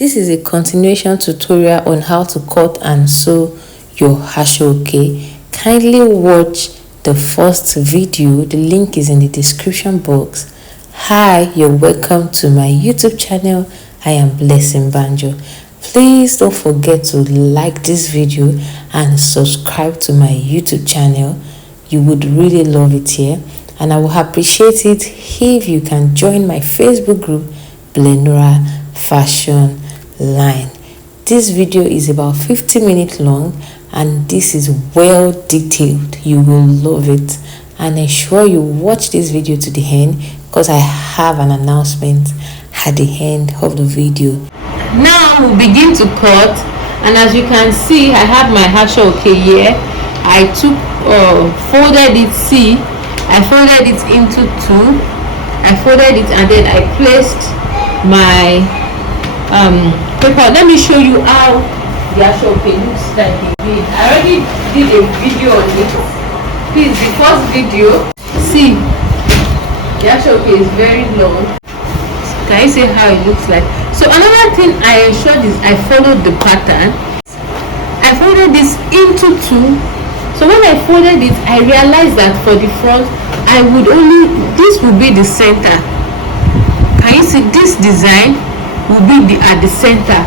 This is a continuation tutorial on how to cut and sew your Aso Oke. Kindly watch the first video, the link is in the description box. Hi, you're welcome to my YouTube channel. I am Blessing Banjo. Please don't forget to like this video and subscribe to my YouTube channel. You would really love it here, and I will appreciate it if you can join my Facebook group, Blenura Fashion Line. This video is about 50 minutes long and this is well detailed. You will love it, and ensure you watch this video to the end because I have an announcement at the end of the video. Now we'll begin to cut, and as you can see, I have my Aso Oke here. I took folded it. See, I folded it into two. I folded it and then I placed my paper. Let me show you how the Aso Oke looks like again. I already did a video on it. Please, the first video. See, the Aso Oke is very long. Can you see how it looks like? So another thing I ensured is I followed the pattern. I folded this into two. So when I folded it, I realized that for the front, this will be the center. Can you see this design will be at the center?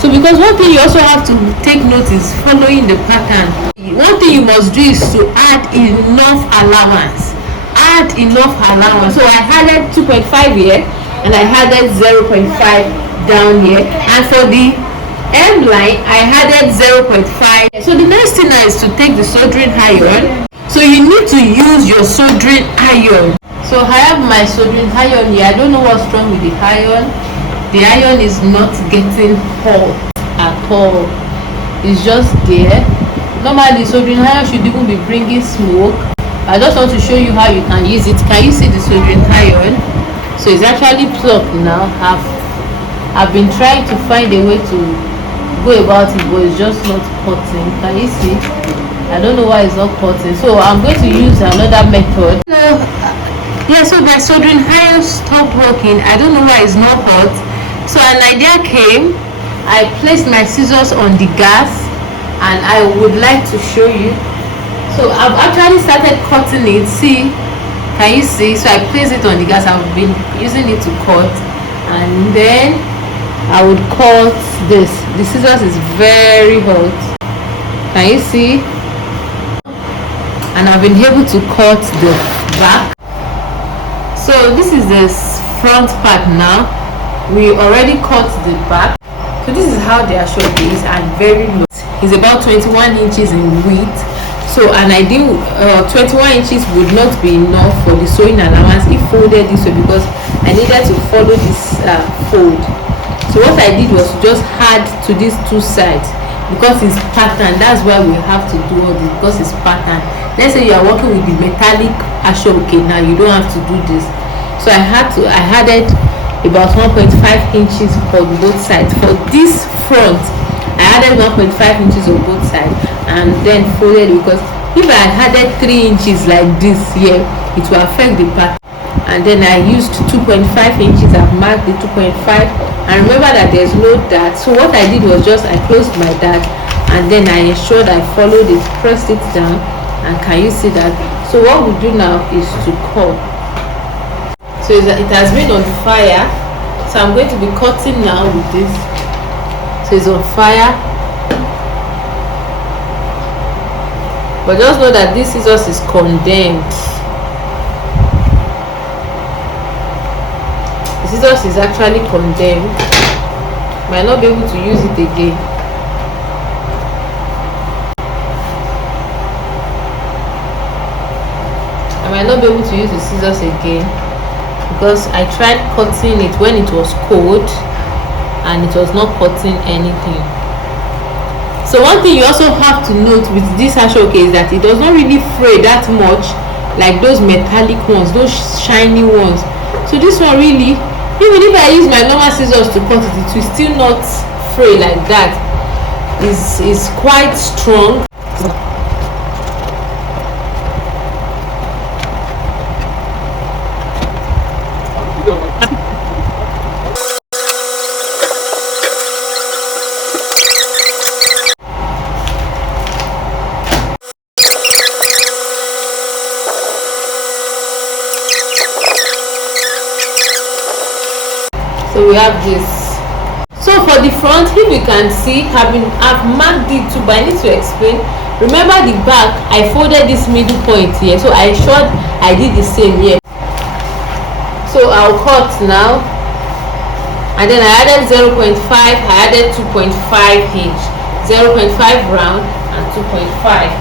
So because one thing you also have to take note is following the pattern. One thing you must do is to add enough allowance. Add enough allowance. So I added 2.5 here and I added 0.5 down here, and for the end line I added 0.5. So the next thing now is to take the soldering iron. So you need to use your soldering iron. So I have my soldering iron here. I don't know what's wrong with the iron. The iron is not getting hot at all. It's just there. Normally soldering iron should even be bringing smoke. I just want to show you how you can use it. Can you see the soldering iron? So it's actually plugged now. I've been trying to find a way to go about it, but it's just not cutting. Can you see? I don't know why it's not cutting, so I'm going to use another method. So my soldering iron stopped working. I don't know why it's not hot. So an idea came. I placed my scissors on the gas and I would like to show you. So I've actually started cutting it. See, can you see? So I placed it on the gas. I've been using it to cut, and then I would cut this. The scissors is very hot. Can you see? And I've been able to cut the back. So this is the front part now. We already cut the back. So this is how the Aso Oke is, and very low. It's about 21 inches in width. So an ideal 21 inches would not be enough for the sewing allowance if folded this way, because I needed to follow this fold. So what I did was just add to these two sides because it's pattern. That's why we have to do all this, because it's pattern. Let's say you are working with the metallic Aso Oke now, you don't have to do this. So I added about 1.5 inches for both sides. For this front, I added 1.5 inches on both sides and then folded, because if I added 3 inches like this here, it will affect the pattern. And then I used 2.5 inches. I've marked the 2.5, and remember that there's no dart. So what I did was just I closed my dart and then I ensured I followed it, pressed it down, and can you see that? So what we do now is to cut. So it has been on fire, so I'm going to be cutting now with this. So it's on fire, but just know that this scissors is condemned. The scissors is actually condemned. Might not be able to use it again. I might not be able to use the scissors again because I tried cutting it when it was cold and it was not cutting anything. So one thing you also have to note with this Aso Oke is that it does not really fray that much like those metallic ones, those shiny ones. So this one really, even if I use my normal scissors to cut it, it will still not fray like that. It's quite strong. we have this. So for the front, if you can see, I've marked it too, but I need to explain. Remember the back, I folded this middle point here, so I showed I did the same here. So I'll cut now, and then I added 0.5, I added 2.5 inch, 0.5 round and 2.5.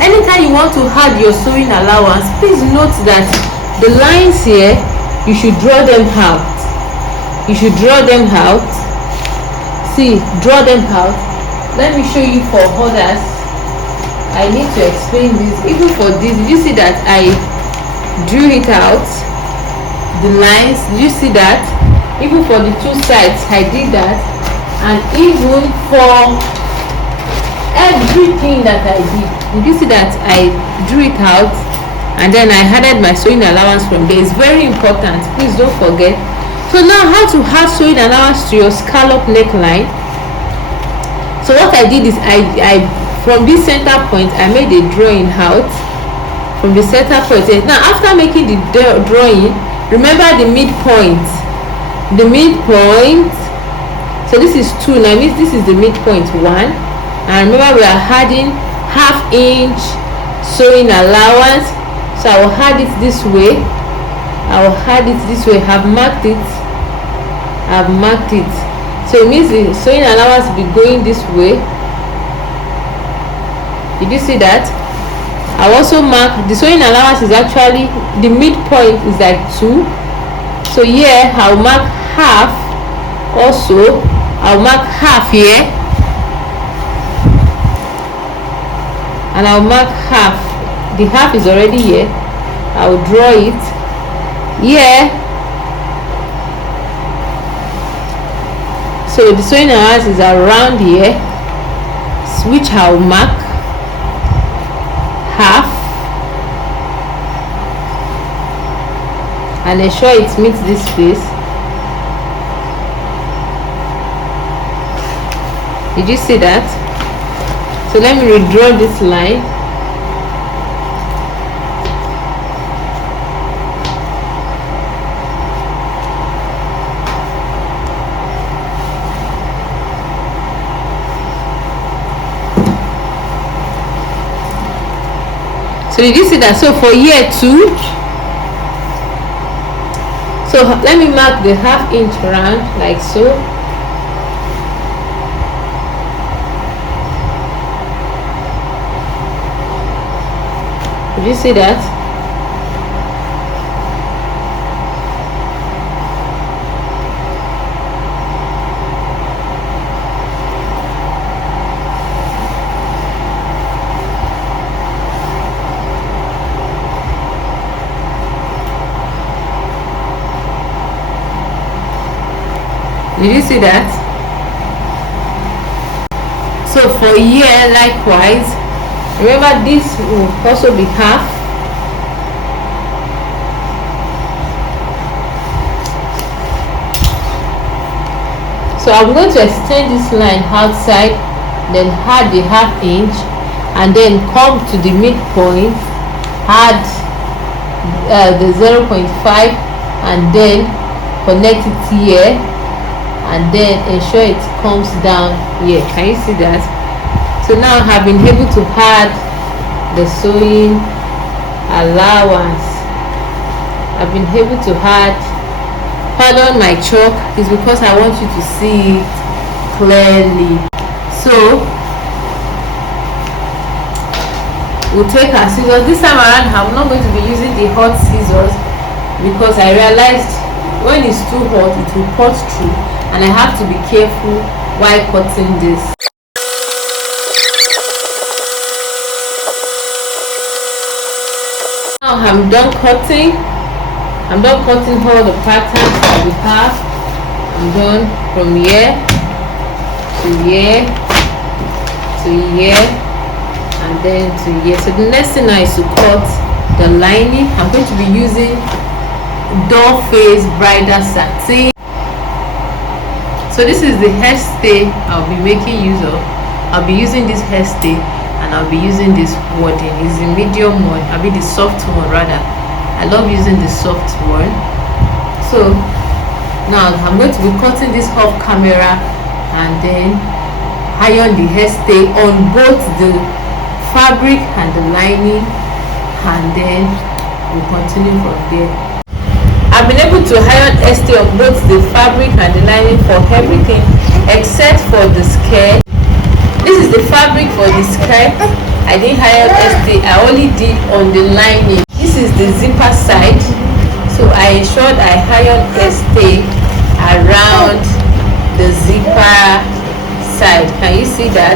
Anytime you want to add your sewing allowance, please note that the lines here, you should draw them out. You should draw them out. See, draw them out. Let me show you for others. I need to explain this. Even for this, did you see that I drew it out? The lines, did you see that? Even for the two sides, I did that. And even for everything that I did you see that I drew it out, and then I added my sewing allowance from there. It's very important, please don't forget. So now, how to add sewing allowance to your scallop neckline? So what I did is I from this center point, I made a drawing out from the center point. Now after making the drawing, remember the midpoint. So this is 2, now this is the midpoint 1. And remember, we are adding ½ inch sewing allowance, so I will add it this way. I've marked it. So it means the sewing allowance will be going this way. Did you see that? I also mark the sewing allowance is actually the midpoint is like 2. So here I'll mark half. Also I'll mark half here, and I'll mark half. The half is already here. I'll draw it here. So the sewing allowance is around here, which I'll mark half and ensure it meets this space. Did you see that? So let me redraw this line. So did you see that? So for year 2, so let me mark the ½ inch round like so. Did you see that? Did you see that? So for year likewise, remember this will also be half. So I'm going to extend this line outside, then add the ½ inch, and then come to the midpoint, add the 0.5, and then connect it here, and then ensure it comes down here. Can you see that? So now I have been able to add the sewing allowance. I've been able to add, pardon my chalk, is because I want you to see it clearly. So we'll take our scissors. This time around I'm not going to be using the hot scissors because I realized when it's too hot it will cut through, and I have to be careful while cutting this. Now I'm done cutting. I'm done cutting all the patterns that we have. I'm done from here to here to here and then to here. So the next thing now is to cut the lining. I'm going to be using doll face bridal satin. So So this is the hairstay I'll be making use of. I'll be using this hairstay and I'll be using this wadding. It's the medium one, I mean the soft one rather. I love using the soft one. So now I'm going to be cutting this off camera and then iron the hairstay on both the fabric and the lining, and then we'll continue from there. I've been able to iron hairstay on both the fabric and the lining for everything except for the skirt. This is the fabric for the skirt. I didn't iron hairstay, I only did on the lining. This is the zipper side, so I ensured I iron hairstay around the zipper side. Can you see that?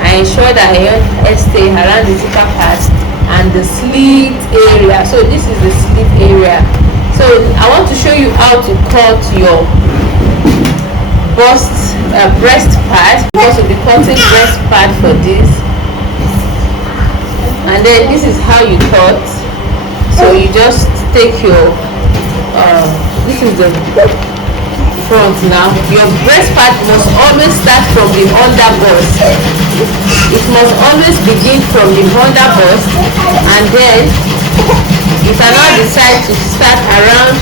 I ensured I iron hairstay around the zipper part and the slit area. So this is the slit area. So I want to show you how to cut your breast part, because we'll be cutting breast part for this. And then this is how you cut. So you just take your this is the front. Now your breast part must always start from the under bust. It must always begin from the under bust, and then you cannot decide to start around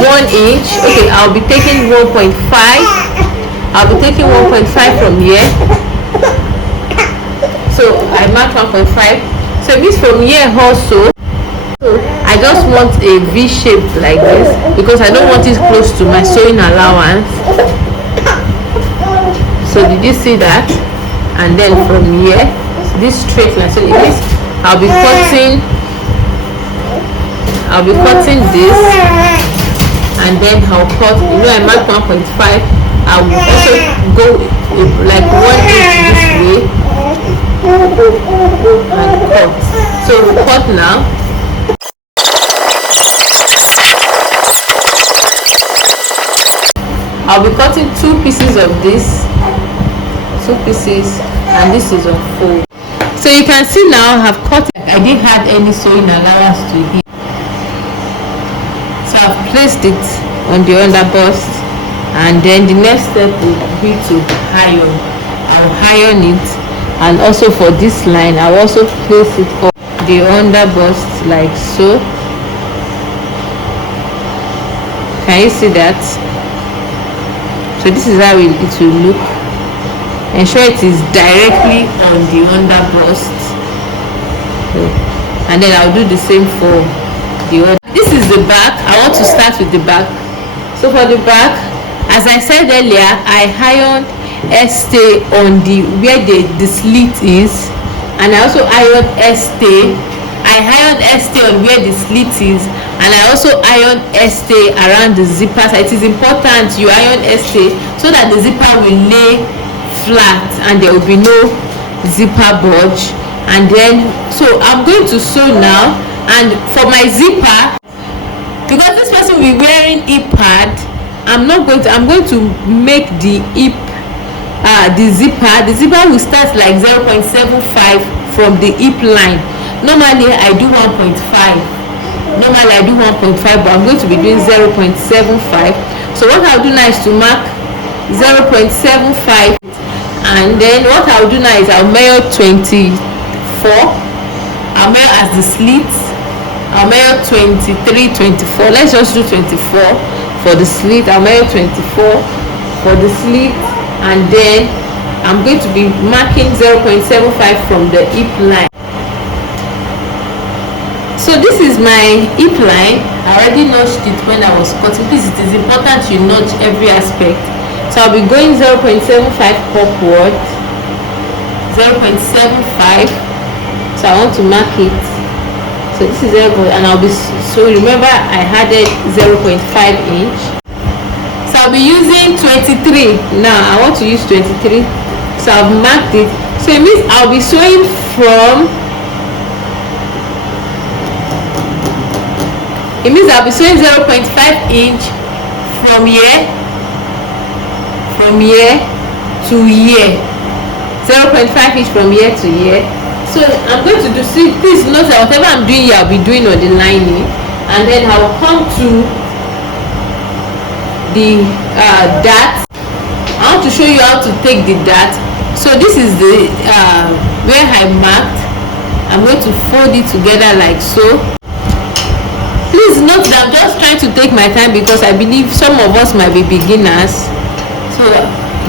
1 inch. Okay, I'll be taking 1.5. I'll be taking 1.5 from here. So I mark 1.5. So this from here also. So I just want a V shape like this because I don't want it close to my sewing allowance. So did you see that? And then from here, this straight line. So this I'll be cutting this, and then I'll cut, you know, I marked 1.5. I will also go like 1 inch this way and cut. So we'll cut now. I'll be cutting 2 pieces of this, 2 pieces, and this is on 4. So you can see now I have cut it. I didn't have any sewing allowance to here. So I've placed it on the under bust, and then the next step will be to iron. I'll iron it, and also for this line I'll also place it on the under bust like so. Can you see that? So this is how it will look. Ensure it is directly on the under bust. And then I'll do the same for the other. This is the back. I want to start with the back. So for the back, as I said earlier, I ironed hairstay on the where the slit is, and I also ironed hairstay. I ironed hairstay on where the slit is, and I also iron hairstay around the zipper. So it is important you iron hairstay so that the zipper will lay flat and there will be no zipper bulge. And then so I'm going to sew now, and for my zipper, because this person will be wearing hip pad, I'm going to make the hip the zipper will start like 0.75 from the hip line. Normally I do 1.5. But I'm going to be doing 0.75. So what I'll do now is to mark 0.75, and then what I'll do now is I'll measure 24. I'll measure as the slits. I'll measure 23, 24. Let's just do 24 for the slit. I'll measure 24 for the slit, and then I'm going to be marking 0.75 from the hip line. So this is my hip line. I already notched it when I was cutting. Please, it is important you notch every aspect. So I'll be going 0.75 upward, 0.75. So I want to mark it. So this is 0, and I'll be, so remember I added 0.5 inch. So I'll be using 23. Now I want to use 23. So I've marked it. So it means I'll be sewing from, it means I'll be sewing 0.5 inch from here to here. 0.5 inch from here to here. So I'm going to do, see, please note that whatever I'm doing here, I'll be doing on the lining, and then I will come to the dart. I want to show you how to take the dart. So this is the where I marked. I'm going to fold it together like so. Please note that I'm just trying to take my time because I believe some of us might be beginners, so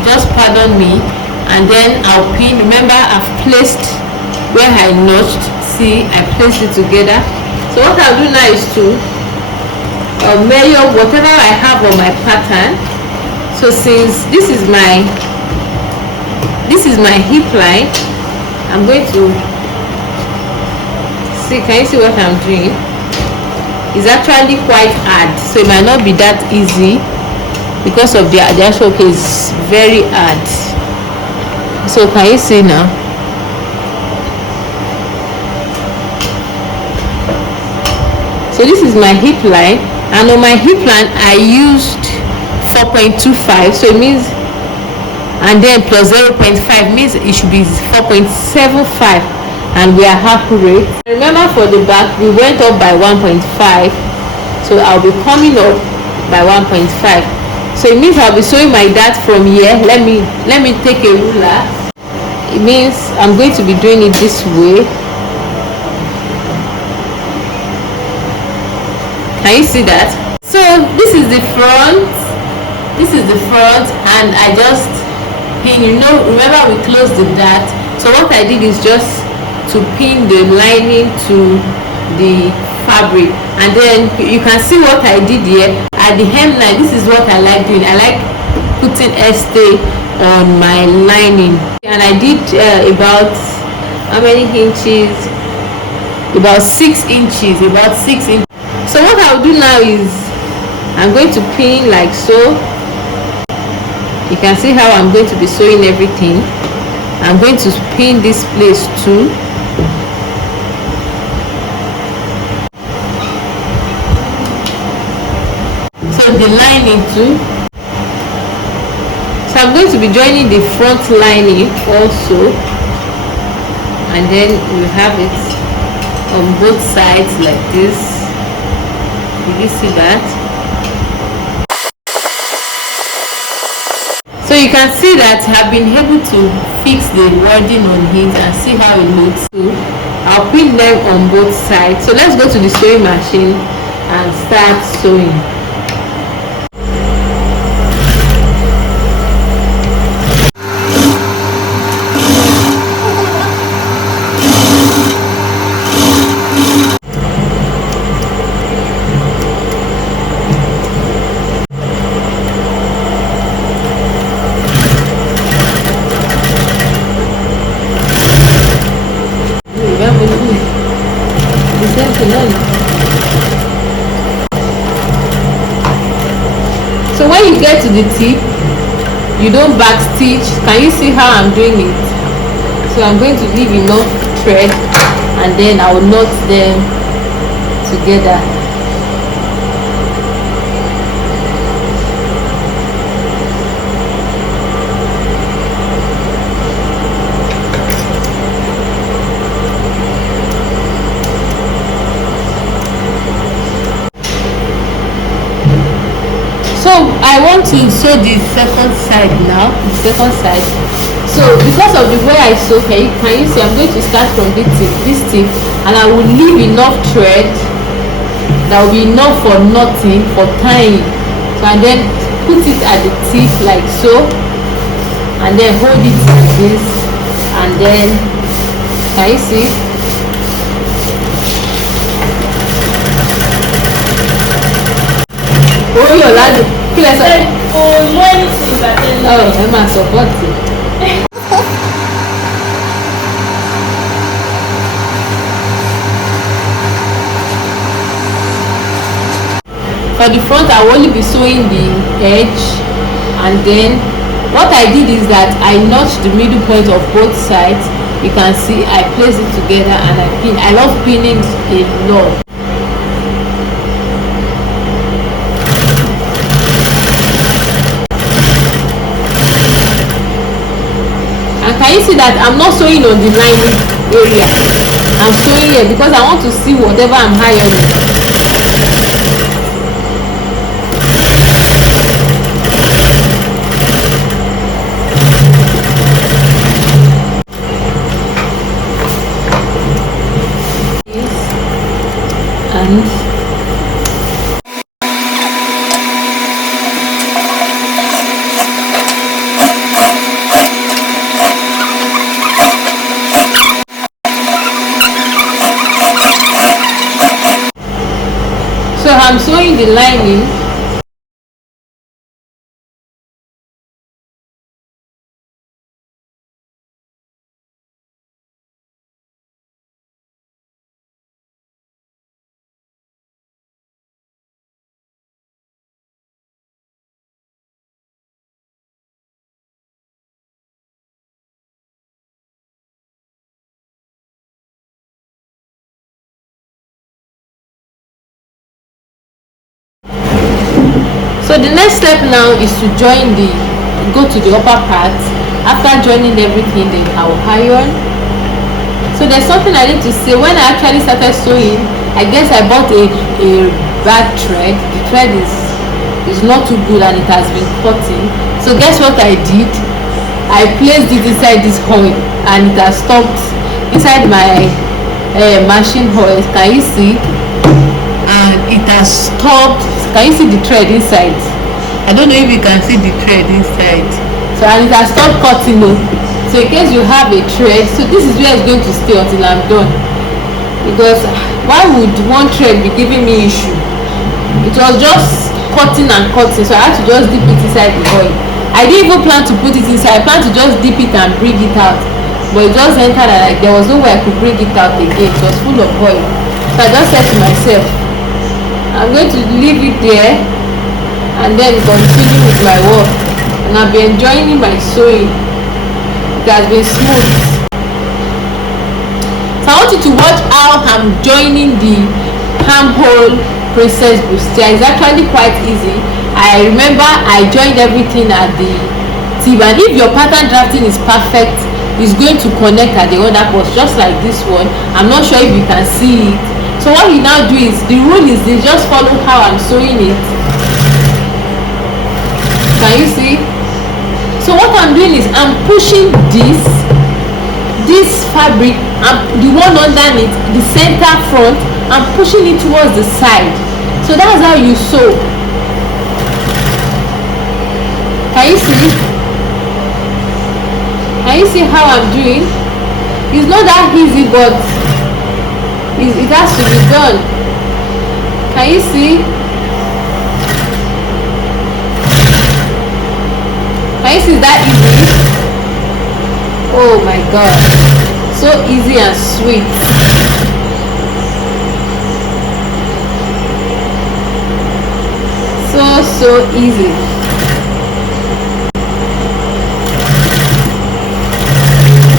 just pardon me. And then I'll pin. Remember, I've placed where I notched. See, I placed it together. So what I'll do now is to measure whatever I have on my pattern. So since this is my hip line, I'm going to see. Can you see what I'm doing? It's actually quite hard, so it might not be that easy because of the Aso Oke is very hard. So can you see now? So this is my hip line, and on my hip line I used 4.25, so it means, and then plus 0.5 means it should be 4.75, and we are accurate. Remember, for the back we went up by 1.5, so I'll be coming up by 1.5. So it means I'll be sewing my dart from here. Let me take a ruler. It means I'm going to be doing it this way. Can you see that? So this is the front, and I just pin. Remember we closed the dart, so what I did is just to pin the lining to the fabric, and then you can see what I did here at the hemline. This is what I like doing. I like putting stay on my lining, and I did about how many inches? About 6 inches. So what I'll do now is I'm going to pin like so. You can see how I'm going to be sewing everything. I'm going to pin this place too. So the lining too. So I'm going to be joining the front lining also, and then we have it on both sides like this. Did you see that? So you can see that I've been able to fix the wording on it and see how it looks. So I'll pin them on both sides. So let's go to the sewing machine and start sewing. So when you get to the tip, you don't back stitch. Can you see how I'm doing it? So I'm going to leave enough thread, and then I will knot them together. So I want to sew the second side now. So because of the way I sew, can you see I'm going to start from this tip, and I will leave enough thread that will be enough for knotting, for tying. So and then put it at the tip like so, and then hold it like this, and then can you see? Oh, you're loud. Oh, Emma, support it. For the front, I will only be sewing the edge, and then what I did is that I notched the middle point of both sides. You can see I place it together and I pin. I love pinning a lot. And can you see that I'm not sewing on the lining area? I'm sewing here because I want to see whatever I'm ironing. I'm sewing the lining. So the next step now is to go to the upper part. After joining everything, then I will iron. So there's something I need to say. When I actually started sewing, I guess I bought a bad thread. The thread is not too good and it has been cutting. So guess what I did? I placed it inside this coil and it has stopped inside my machine hoist. Can you see? And it has stopped. Can you see the thread inside? I don't know if you can see the thread inside. So and it has stopped cutting. So in case you have a thread, so this is where it's going to stay until I'm done. Because why would one thread be giving me issue? It was just cutting and cutting, so I had to just dip it inside the oil. I didn't even plan to put it inside. I planned to just dip it and bring it out, but it just entered and like there was no way I could bring it out again. It was full of oil. So I just said to myself, I'm going to leave it there and then continue with my work, and I've been enjoying my sewing. It has been smooth. So I want you to watch how I'm joining the Armhole Princess Bustier. It's actually quite easy. I remember I joined everything at the tip, and if your pattern drafting is perfect, it's going to connect at the other post, just like this one. I'm not sure if you can see it. So what you now do is, the rule is this: just follow how I'm sewing it. Can you see? So what I'm doing is I'm pushing this fabric, the one underneath, the center front, I'm pushing it towards the side. So that's how you sew. Can you see? Can you see how I'm doing? It's not that easy, but it has to be done. Can you see? Can you see that easy? Oh my god, so easy and sweet. So easy.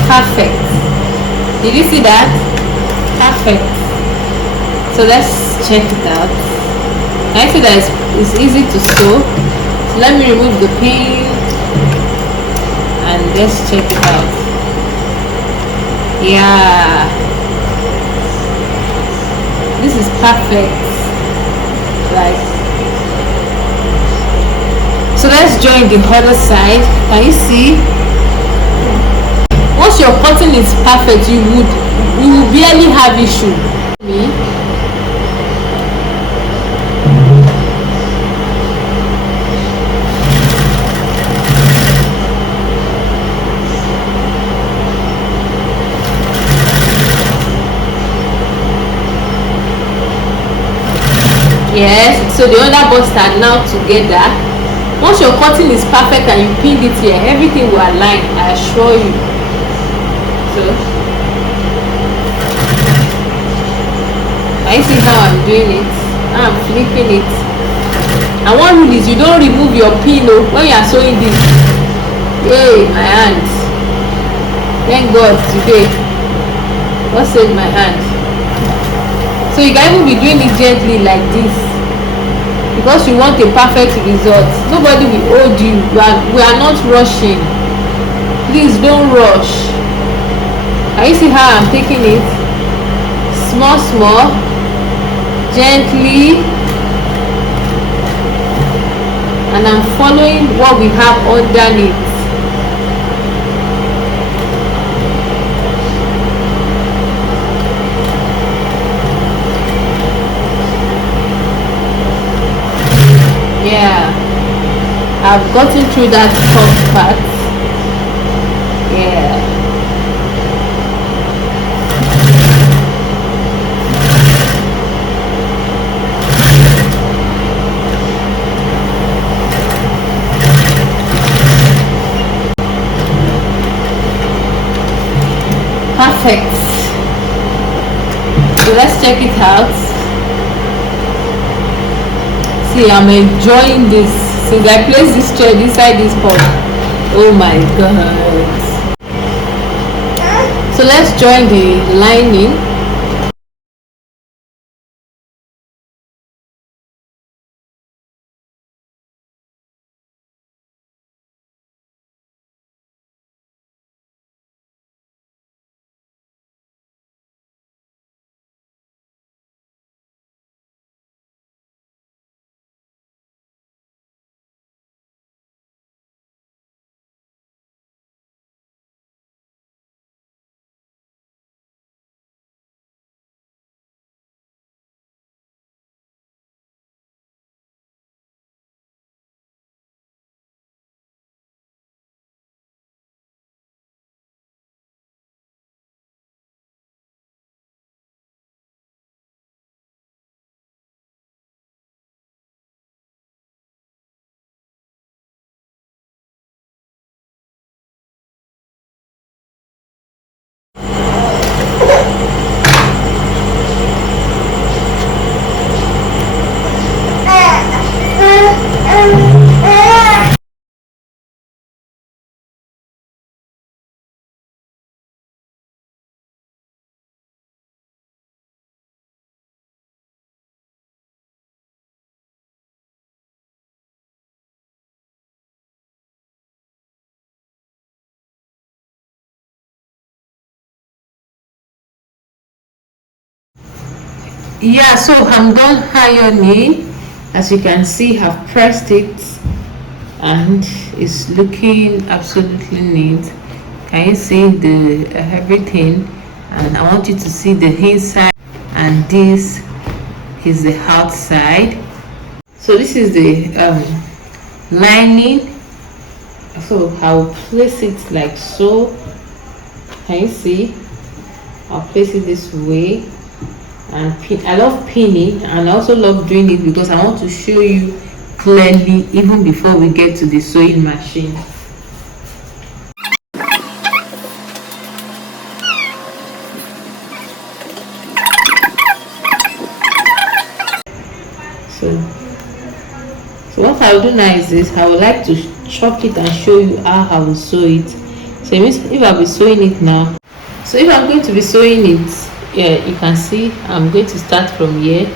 Perfect. Did you see that? Perfect. So let's check it out. I see that it's easy to sew. So let me remove the pin and let's check it out. Yeah, this is perfect. Like, so let's join the other side. Can you see? Once your cutting is perfect, you will barely have issue. Yes, so the other busts are now together. Once your cutting is perfect and you pin it here, everything will align, I assure you. So I see how I'm doing it. I'm flipping it. And one rule is you don't remove your pin when you are sewing this. Yay, my hands. Thank God today. What saved my hand? So you can even be doing it gently like this, because you want a perfect result. Nobody will hold you. We are not rushing. Please don't rush. Can you see how I'm taking it? Small, gently, and I'm following what we have underneath. Yeah, I've gotten through that top part. Yeah. perfect. So let's check it out. See, I'm enjoying this since I placed this thread inside this pot. Oh my god. So let's join the lining. Yeah, so I'm done ironing. As you can see, I've pressed it and it's looking absolutely neat. Can you see the everything? And I want you to see the inside, and this is the outside. So this is the lining. So I'll place it like so. Can you see? I'll place it this way. And pin. I love pinning, and I also love doing it because I want to show you clearly even before we get to the sewing machine. So what I'll do now is this. I would like to chop it and show you how I will sew it. So it means if I'll be sewing it now, so if I'm going to be sewing it, yeah, you can see I'm going to start from here.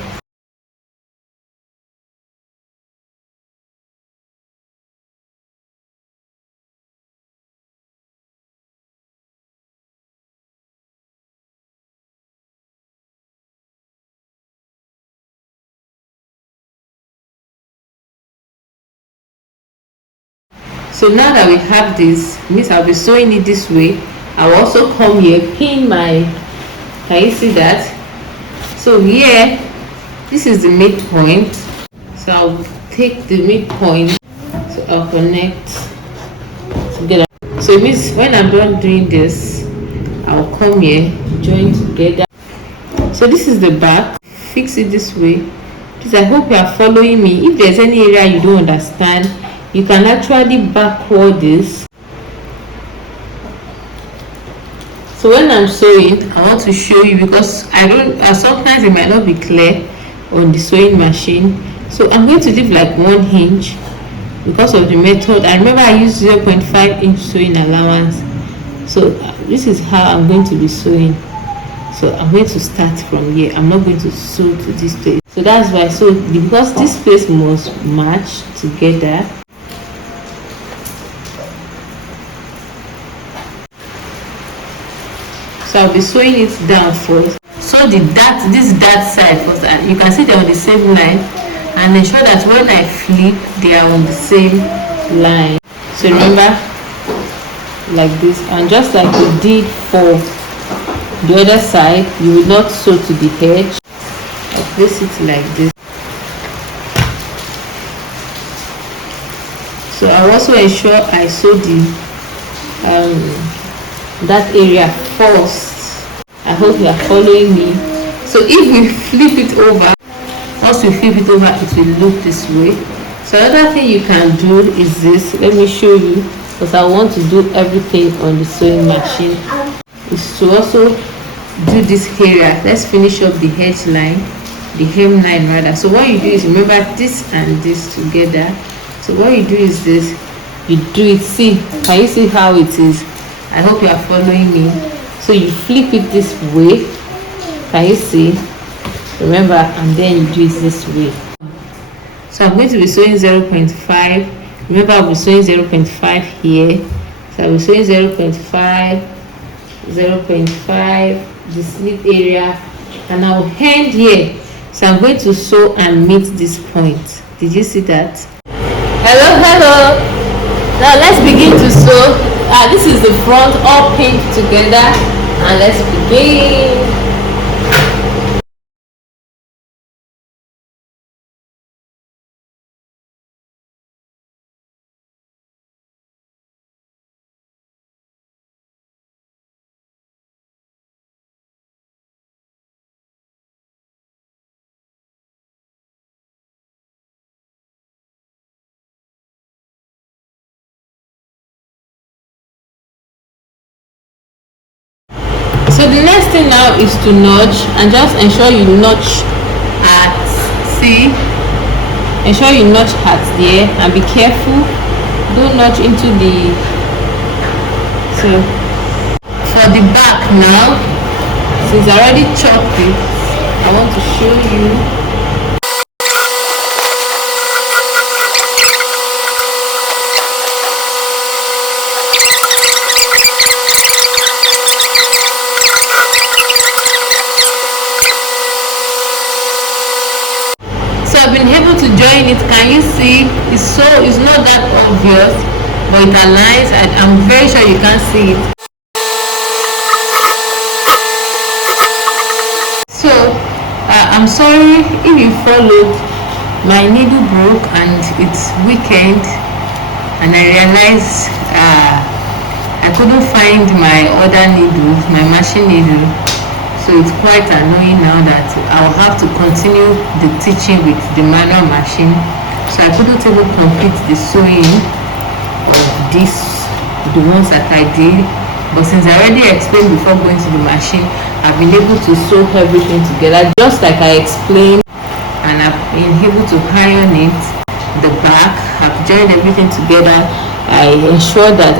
So now that we have this, means I'll be sewing it this way. I'll also come here, pin my, can you see that? So here, this is the midpoint. So I'll take the midpoint, so I'll connect together. So it means when I'm done doing this, I'll come here, join together. So this is the back. Fix it this way. Please, I hope you are following me. If there's any area you don't understand, you can actually backward this. So when I'm sewing, I want to show you because I don't sometimes it might not be clear on the sewing machine. So I'm going to leave like 1 inch because of the method. I remember I used 0.5 inch sewing allowance. So this is how I'm going to be sewing. So I'm going to start from here. I'm not going to sew to this place. So that's why. So because this place must match together. So I'll be sewing it down first. So this dart side first, and you can see they're on the same line, and ensure that when I flip, they are on the same line. So remember, like this, and just like we did for the other side, you will not sew to the edge. I place it like this. So I also ensure I sew the that area first. I hope you are following me. So if we flip it over, once we flip it over, it will look this way. So another thing you can do is this. Let me show you, because I want to do everything on the sewing machine. is to also do this area. Let's finish up the edge line, the hemline rather. So what you do is, remember this and this together. So what you do is this, you do it. See, can you see how it is? I hope you are following me. So you flip it this way, can you see? Remember, and then you do it this way. So I'm going to be sewing 0.5. Remember, I'll be sewing 0.5 here. So I'll be sewing 0.5, 0.5, the slit area, and I'll end here. So I'm going to sew and meet this point. Did you see that? Hello. Now let's begin to sew. This is the front, all pink together, and let's begin. So the next thing now is to notch, and just ensure you notch at, see, ensure you notch at there, and be careful, don't notch into the, so for the back now, since I already chopped it, I want to show you. I've been able to join it. Can you see? It's not that obvious, but it aligns, and I'm very sure you can see it. So I'm sorry if you followed. My needle broke and it's weekend, and I realized I couldn't find my other needle, my machine needle. So it's quite annoying now that I'll have to continue the teaching with the manual machine. So I couldn't even complete the sewing of the ones that I did. But since I already explained before going to the machine, I've been able to sew everything together just like I explained, and I've been able to iron it, the back. I've joined everything together. I ensured that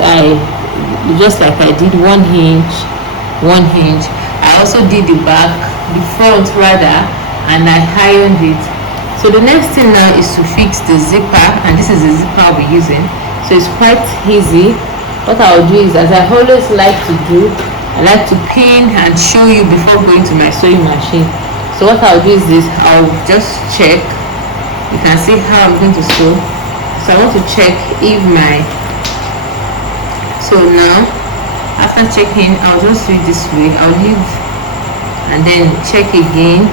just like I did one hinge. I also did the back, the front rather, and I ironed it. So the next thing now is to fix the zipper, and this is the zipper I'll be using. So it's quite easy. What I'll do is, as I always like to do, I like to pin and show you before going to my sewing machine. So what I'll do is this, I'll just check. You can see how I'm going to sew. So I want to check if so now after checking, I'll just do it this way. I'll leave and then check again.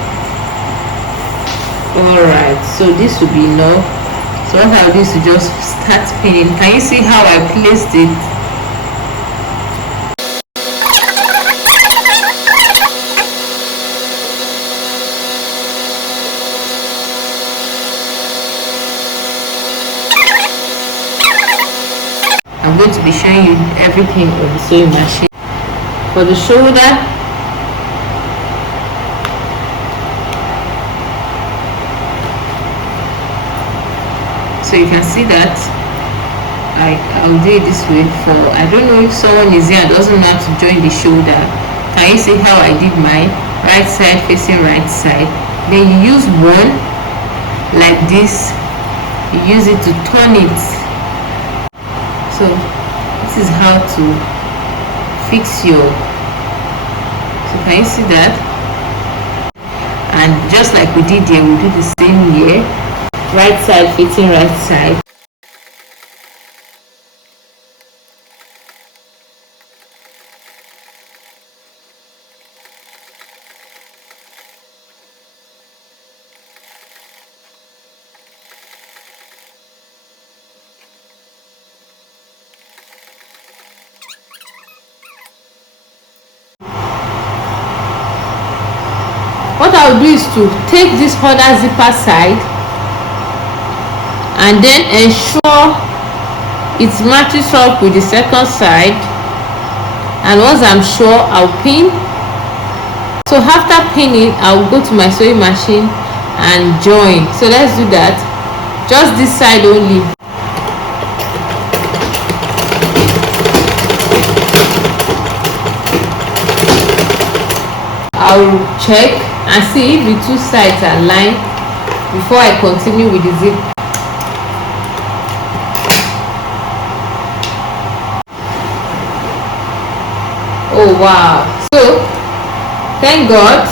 Alright, so this will be enough. So what I'll do is to just start pinning. Can you see how I placed it? I'm going to be showing you everything of the sewing machine. For the shoulder, so you can see that I'll do it this way. For I don't know if someone is here and doesn't know how to join the shoulder. Can you see how I did mine? Right side facing right side. Then you use one like this. You use it to turn it. So this is how to fix your, so can you see that? And just like we did here, we'll do the same here. Right side fitting right side. What I'll do is to take this other zipper side and then ensure it matches up with the second side, and once I'm sure, I'll pin. So after pinning, I'll go to my sewing machine and join. So let's do that. Just this side only. I'll check and see if the two sides are aligned before I continue with the zip. Oh wow, so thank God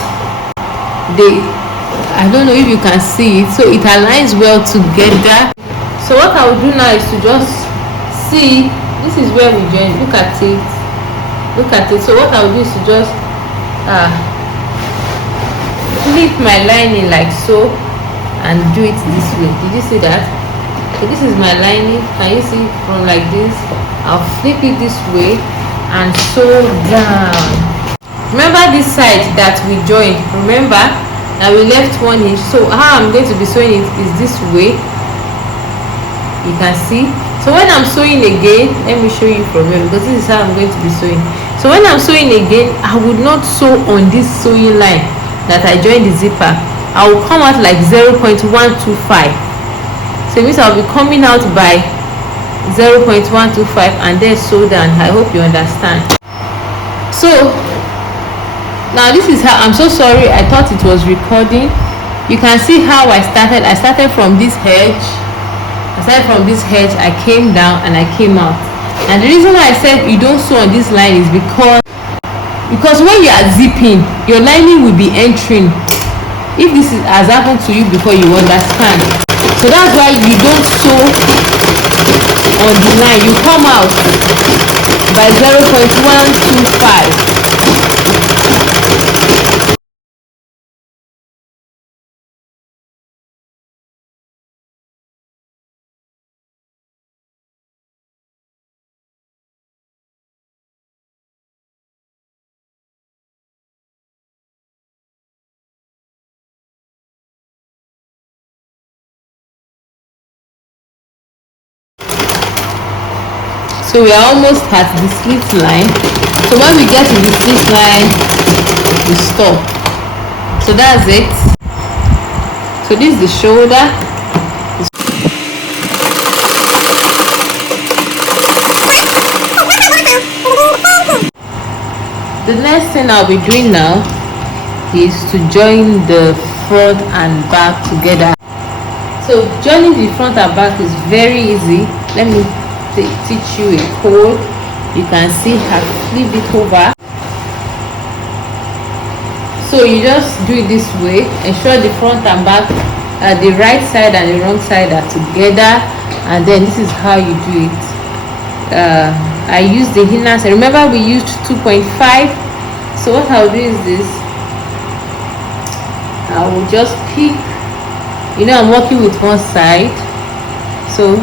I don't know if you can see it, so it aligns well together. So what I will do now is to just see, this is where we join. Look at it, so what I will do is to just flip my lining like so and do it this way. Did you see that? So this is my lining. Can you see from like this? I'll flip it this way and sew down. Remember this side that we joined, remember that we left 1 inch. So how I'm going to be sewing it is this way. You can see. So when I'm sewing again, let me show you from here, because this is how I'm going to be sewing. So when I'm sewing again, I would not sew on this sewing line that I joined the zipper. I will come out like 0.125. So it means I'll be coming out by 0.125 and then sew down. I hope you understand. So now this is how, I'm so sorry, I thought it was recording. You can see how I started. I started from this edge. I came down and I came out. And the reason why I said you don't sew on this line is because when you are zipping, your lining will be entering. If this has happened to you before, you understand. So that's why you don't sew on the line. You come out by 0.125. So we are almost at the slit line. So when we get to the slit line, we stop. So that's it. So this is the shoulder. The next thing I'll be doing now is to join the front and back together. So joining the front and back is very easy. Let me teach you a code. You can see I flip it over. So you just do it this way. Ensure the front and back, the right side and the wrong side are together, and then this is how you do it. I use the inner side. Remember we used 2.5. So what I'll do is this. I will just pick, I'm working with one side. So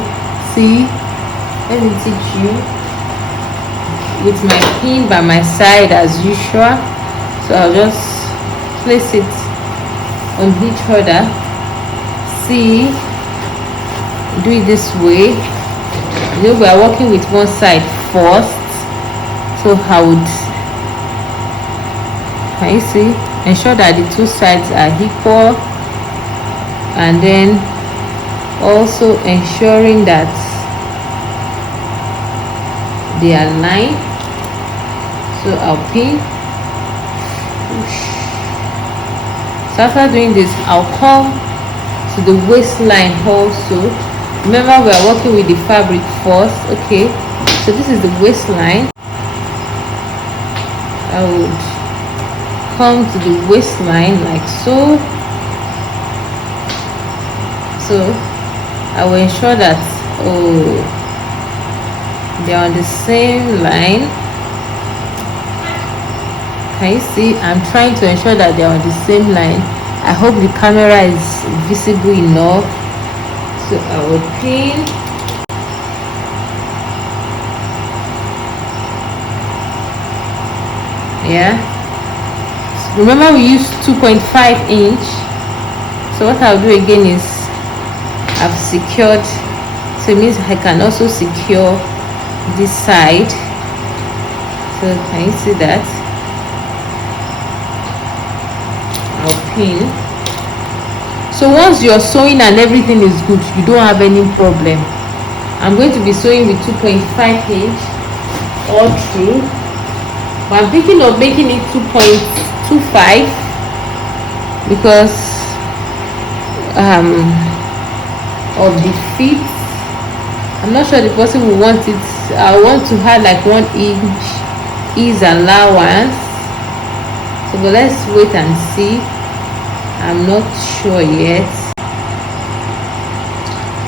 see, let me teach you with my pin by my side as usual. So I'll just place it on each other. See, do it this way. We are working with one side first. So I would, can you see? Ensure that the two sides are equal, and then also ensuring that they are lined. So I'll pin, push. So after doing this, I'll come to the waistline also. Remember, we are working with the fabric first. Okay, so this is the waistline. I would come to the waistline like so. So I will ensure that they are on the same line. Can you see? I'm trying to ensure that they are on the same line. I hope the camera is visible enough. So I will pin. Yeah. Remember we used 2.5 inch. So what I'll do again is I've secured. So it means I can also secure this side. So So can you see that? I'll pin. So once your sewing and everything is good, you don't have any problem. I'm going to be sewing with 2.5 inch all through, but I'm thinking of making it 2.25 because of the feet. I'm not sure the person will want it. I want to have like 1 inch is allowance. So but let's wait and see. I'm not sure yet.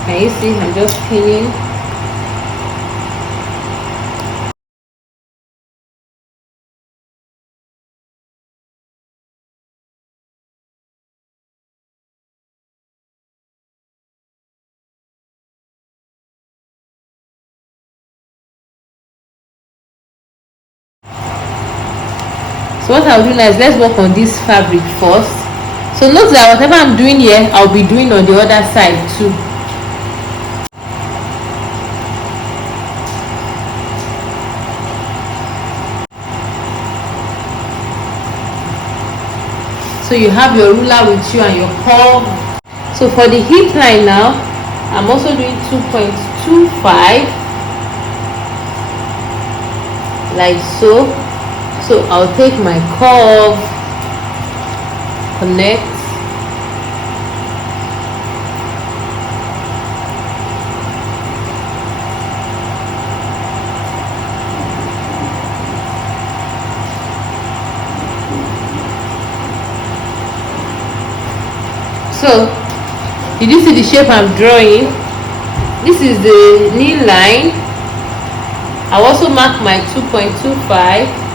Can you see? I'm just pinning. So what I'll do now is let's work on this fabric first. So note that whatever I'm doing here, I'll be doing on the other side too. So you have your ruler with you and your curve. So for the hip line now, I'm also doing 2.25 like so. So I'll take my curve, connect, so did you see the shape I'm drawing? This is the knee line. I'll also mark my 2.25.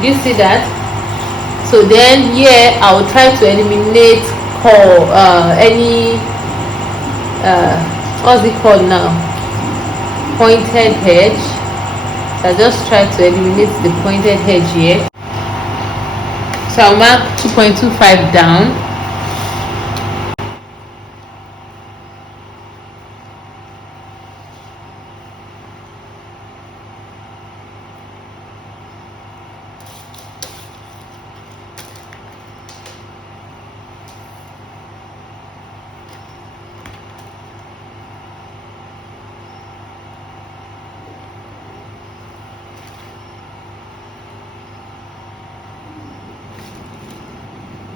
Did you see that? So then here I will try to eliminate any what's it called now, pointed edge. So I just try to eliminate the pointed edge here. So I'll mark 2.25 down.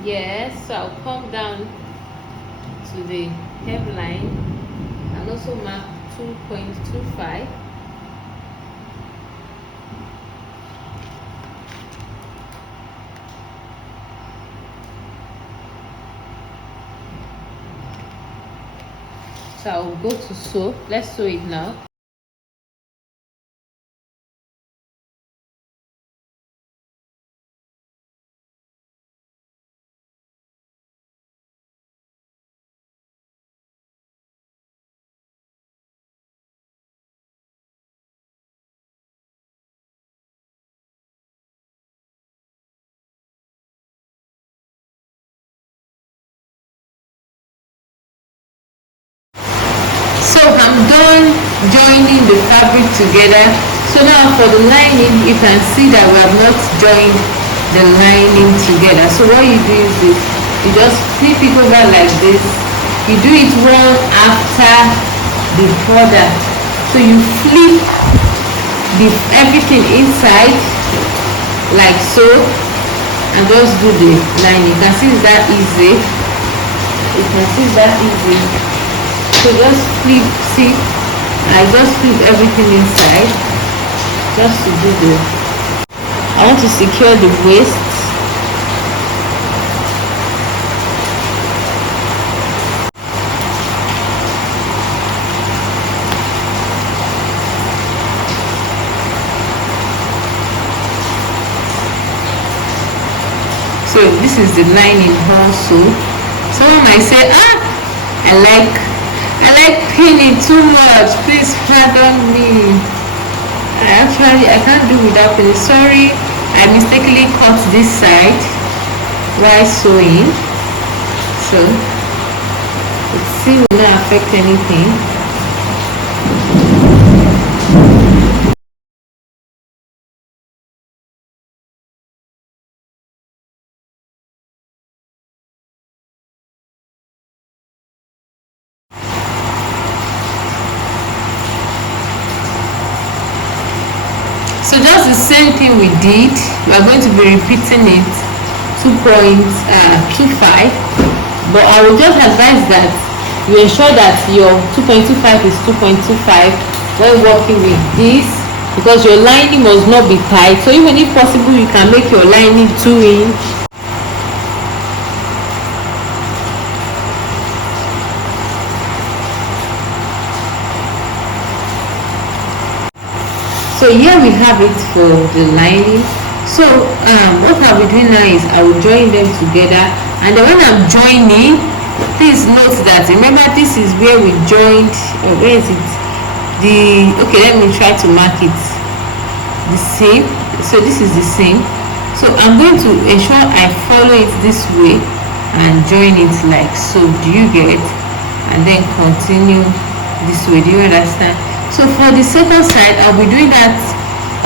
Yes, so I'll come down to the hemline and also mark 2.25. So I'll go to sew. Let's sew it now. So I'm done joining the fabric together. So now for the lining, you can see that we have not joined the lining together. So what you do is this, you just flip it over like this. You do it one after the other. So you flip everything inside like so and just do the lining. You can see it's that easy. You can see it's that easy. So just flip, see, I just flip everything inside just to do the, I want to secure the waist. So this is the lining also. Someone might say, I like pinning too much, please pardon me. I can't do without pinning. Sorry, I mistakenly cut this side. while sewing, so it still will not affect anything. So just the same thing we did, we are going to be repeating it 2.25, but I will just advise that you ensure that your 2.25 is 2.25 when working with this, because your lining must not be tight. So even if possible, you can make your lining 2 inch. So here we have it for the lining. So what I'll be doing now is I will join them together, and then when I'm joining, please note that, remember, this is where we joined, where is it, okay, let me try to mark it, the same. So this is the same. So I'm going to ensure I follow it this way and join it like so. Do you get? And then continue this way. Do you understand? So for the second side, I'll be doing that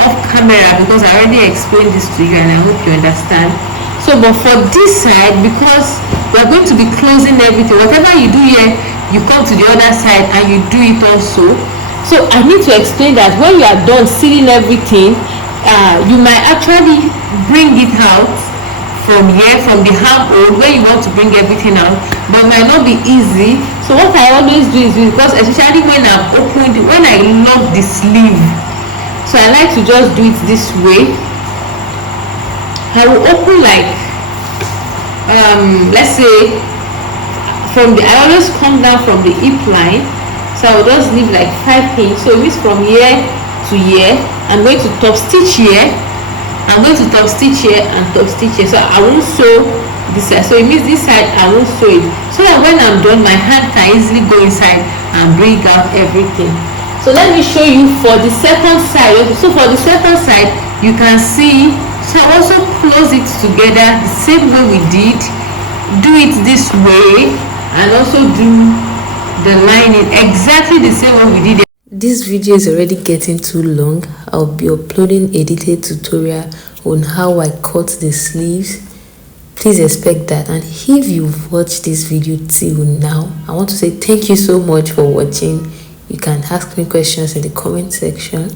off camera because I already explained this to you and I hope you understand. So but for this side, because we're going to be closing everything, whatever you do here, you come to the other side and you do it also. So I need to explain that when you are done sealing everything, you might actually bring it out from here, from the armhole, where you want to bring everything out, but it might not be easy. So what I always do is, because especially when I've opened, when I lock the sleeve, so I like to just do it this way. I will open like let's say from the, I always come down from the hip line, so I will just leave like 5 inch. So it means from here to here. I'm going to top stitch here, I'm going to top stitch here and top stitch here. So I won't sew this side, so it means this side I won't sew it, so that when I'm done, my hand can easily go inside and bring out everything. So let me show you for the second side. So for the second side, you can see, so I also close it together the same way we did, do it this way, and also do the lining exactly the same way we did it. This video is already getting too long. I'll be uploading a detailed tutorial on how I cut the sleeves. Please expect that. And if you've watched this video till now, I want to say thank you so much for watching. You can ask me questions in the comment section.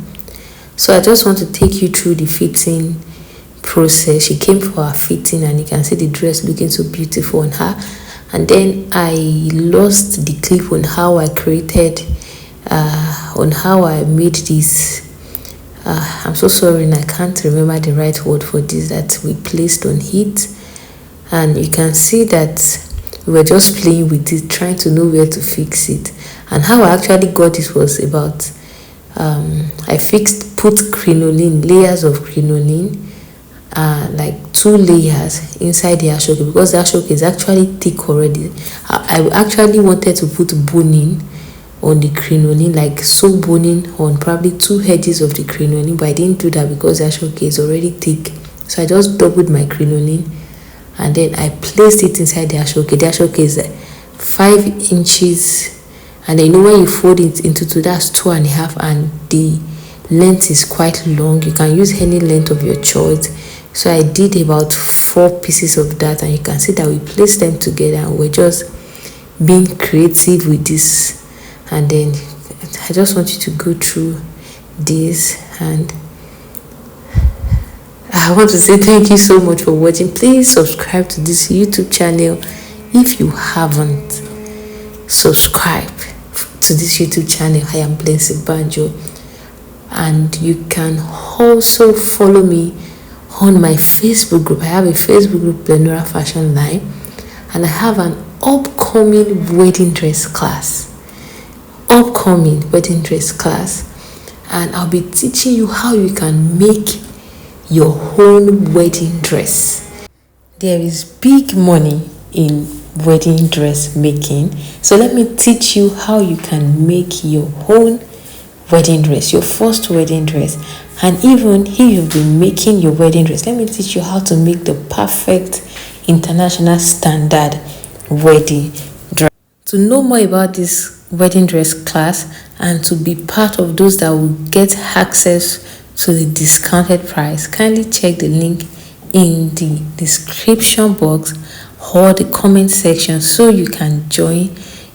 So I just want to take you through the fitting process. She came for her fitting and you can see the dress looking so beautiful on her. And then I lost the clip on how I created on how I made this. I'm so sorry, and I can't remember the right word for this that we placed on it. And you can see that we were just playing with it, trying to know where to fix it. And how I actually got this was about I put crinoline, layers of crinoline, like 2 layers inside the Aso Oke, because the Aso Oke is actually thick already. I actually wanted to put boning on the crinoline, like sew boning on probably 2 edges of the crinoline, but I didn't do that because the Aso Oke is already thick. So I just doubled my crinoline and then I placed it inside the Aso Oke. The Aso Oke is 5 inches, and then you know when you fold it into 2, that's 2.5, and the length is quite long. You can use any length of your choice. So I did about 4 pieces of that, and you can see that we placed them together and we're just being creative with this. And then I just want you to go through this, and I want to say thank you so much for watching. Please subscribe to this YouTube channel if you haven't. Subscribe to this YouTube channel. I am Blessed Banjo, and you can also follow me on my Facebook group. I have a Facebook group, Lenora Fashion Line, and I have an upcoming wedding dress class. And I'll be teaching you how you can make your own wedding dress. There is big money in wedding dress making, so let me teach you how you can make your own wedding dress, your first wedding dress. And even if you've been making your wedding dress, let me teach you how to make the perfect international standard wedding dress. To know more about this wedding dress class and to be part of those that will get access to the discounted price, kindly check the link in the description box or the comment section so you can join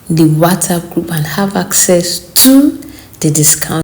the WhatsApp group and have access to the discount.